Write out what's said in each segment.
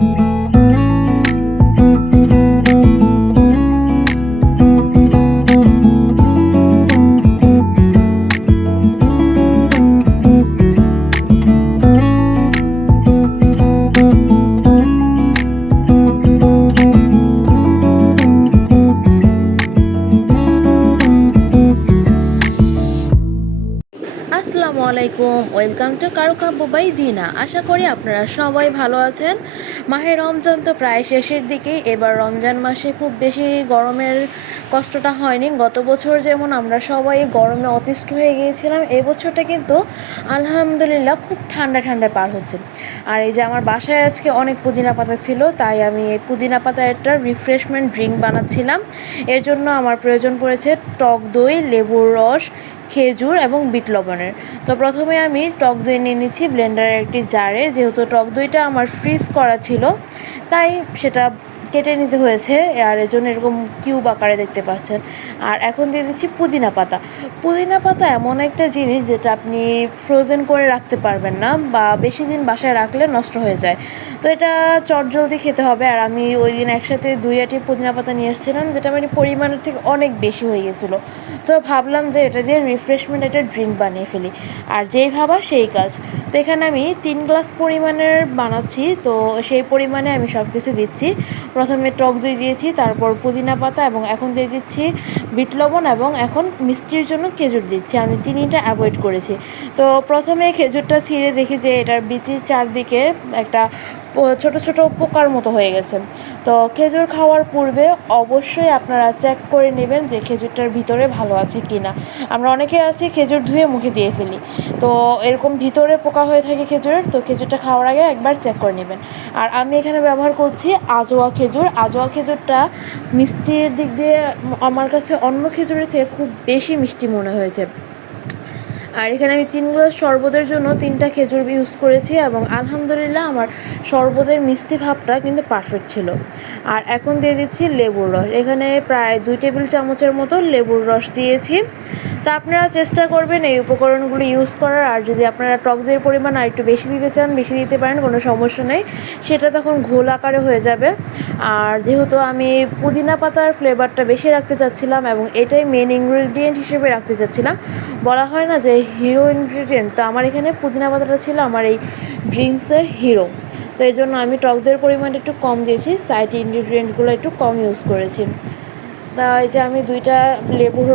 আসসালামু আলাইকুম, welcome to কারুকাব্য by দিনা। আশা করি আপনারা সবাই ভালো আছেন। মাহে রমজান তো প্রায় শেষের দিকেই। এবার রমজান মাসে খুব বেশি গরমের কষ্টটা হয়নি। গত বছর যেমন আমরা সবাই গরমে অতিষ্ঠ হয়ে গিয়েছিলাম, এই বছরটা কিন্তু আলহামদুলিল্লাহ খুব ঠান্ডা ঠান্ডা পার হচ্ছে। আর এই যে আমার বাসায় আজকে অনেক পুদিনা পাতা ছিল, তাই আমি এই পুদিনা পাতার একটা রিফ্রেশমেন্ট ড্রিঙ্ক বানাচ্ছিলাম। এর জন্য আমার প্রয়োজন পড়েছে টক দই, লেবুর রস, খেজুর এবং বিট লবণের। তো প্রথমে আমি টক দই নিয়ে নিচ্ছি ব্লেন্ডারের একটি জারে। যেহেতু টক দইটা আমার ফ্রিজ করা ছিল, তাই সেটা কেটে নিতে হয়েছে, আর এজন্য এরকম কিউব আকারে দেখতে পাচ্ছেন। আর এখন দিয়ে দিচ্ছি পুদিনা পাতা। পুদিনা পাতা এমন একটা জিনিস যেটা আপনি ফ্রোজেন করে রাখতে পারবেন না, বা বেশি দিন বাসায় রাখলে নষ্ট হয়ে যায়। তো এটা চটজলদি খেতে হবে। আর আমি ওই দিন একসাথে 2 আটি পুদিনা পাতা নিয়ে এসেছিলাম, যেটা মানে পরিমাণের থেকে অনেক বেশি হয়ে গেছিলো। তো ভাবলাম যে এটা দিয়ে রিফ্রেশমেন্ট একটা ড্রিঙ্ক বানিয়ে ফেলি। আর যেই ভাবা সেই কাজ। তো এখানে আমি 3 গ্লাস পরিমাণের বানাচ্ছি, তো সেই পরিমাণে আমি সব কিছু দিচ্ছি। প্রথমে টক দই দিয়েছি, তারপর পুদিনা পাতা, এবং এখন দিয়ে দিচ্ছি বিট লবণ, এবং এখন মিষ্টির জন্য খেজুর দিচ্ছি। আমি চিনিটা অ্যাভয়েড করেছি। তো প্রথমে খেজুরটা ছিঁড়ে দেখি যে এটার বিচির চারদিকে একটা ছোট ছোট পোকার মতো হয়ে গেছে। তো খেজুর খাওয়ার পূর্বে অবশ্যই আপনারা চেক করে নেবেন যে খেজুরটার ভিতরে ভালো আছে কি না। আমরা অনেকে আছি খেজুর ধুয়ে মুখে দিয়ে ফেলি, তো এরকম ভিতরে পোকা হয়ে থাকে খেজুরের। তো খেজুরটা খাওয়ার আগে একবার চেক করে নেবেন। আর আমি এখানে ব্যবহার করছি আজোয়া খেজুর। আজোয়া খেজুরটা মিষ্টির দিক দিয়ে আমার কাছে অন্য খেজুরের থেকে খুব বেশি মিষ্টি মনে হয়েছে। আর এখানে আমি 3 গ্লাস শরবতের জন্য 3টা খেজুর ইউজ করেছি, এবং আলহামদুলিল্লাহ আমার শরবতের মিষ্টি ভাবটা কিন্তু পারফেক্ট ছিল। আর এখন দিয়ে দিচ্ছি লেবুর রস। এখানে প্রায় 2 টেবিল চামচের মতো লেবুর রস দিয়েছি। তো আপনারা চেষ্টা করবেন এই উপকরণগুলো ইউজ করার। আর যদি আপনারা টক দইয়ের পরিমাণ আর একটু বেশি দিতে চান, বেশি দিতে পারেন, কোনো সমস্যা নেই। সেটা তখন ঘোল আকারে হয়ে যাবে। আর যেহেতু আমি পুদিনা পাতার ফ্লেভারটা বেশি রাখতে চাচ্ছিলাম, এবং এটাই মেন ইনগ্রেডিয়েন্ট হিসেবে রাখতে চাচ্ছিলাম, বলা হয় না যে হিরো ইনগ্রেডিয়েন্ট, তো আমার এখানে পুদিনা পাতাটা ছিল আমার এই ড্রিঙ্কসের হিরো। তো এই জন্য আমি টক দইয়ের পরিমাণটা একটু কম দিয়েছি, সাইড ইনগ্রেডিয়েন্টগুলো একটু কম ইউজ করেছি। তা এই যে আমি 2টা লেবুর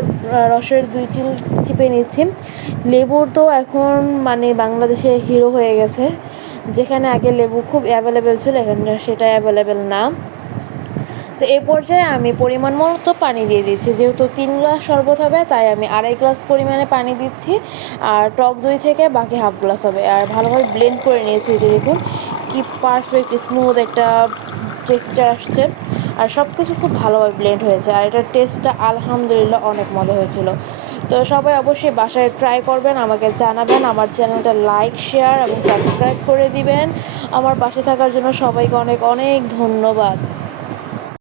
রসের 2 চিল চিপে নিচ্ছি। লেবুর তো এখন মানে বাংলাদেশে হিরো হয়ে গেছে। যেখানে আগে লেবু খুব অ্যাভেলেবেল ছিল, এখানে সেটা অ্যাভেলেবেল না। তো এই পর্যায়ে আমি পরিমাণ মতো পানি দিয়ে দিচ্ছি। যেহেতু 3 গ্লাস শরবত হবে, তাই আমি 2.5 গ্লাস পরিমাণে পানি দিচ্ছি। আর টক দই থেকে বাকি হাফ গ্লাস হবে। আর ভালোভাবে ব্লেন্ড করে নিয়েছি, যে দেখুন কি পারফেক্ট স্মুথ একটা টেক্সচার আসছে। আর সব কিছু খুব ভালোভাবে ব্লেন্ড হয়েছে। আর এটার টেস্টটা আলহামদুলিল্লাহ অনেক মজা হয়েছিল। তো সবাই অবশ্যই বাসায় ট্রাই করবেন, আমাকে জানাবেন। আমার চ্যানেলটা লাইক, শেয়ার এবং সাবস্ক্রাইব করে দিবেন। আমার পাশে থাকার জন্য সবাইকে অনেক অনেক ধন্যবাদ।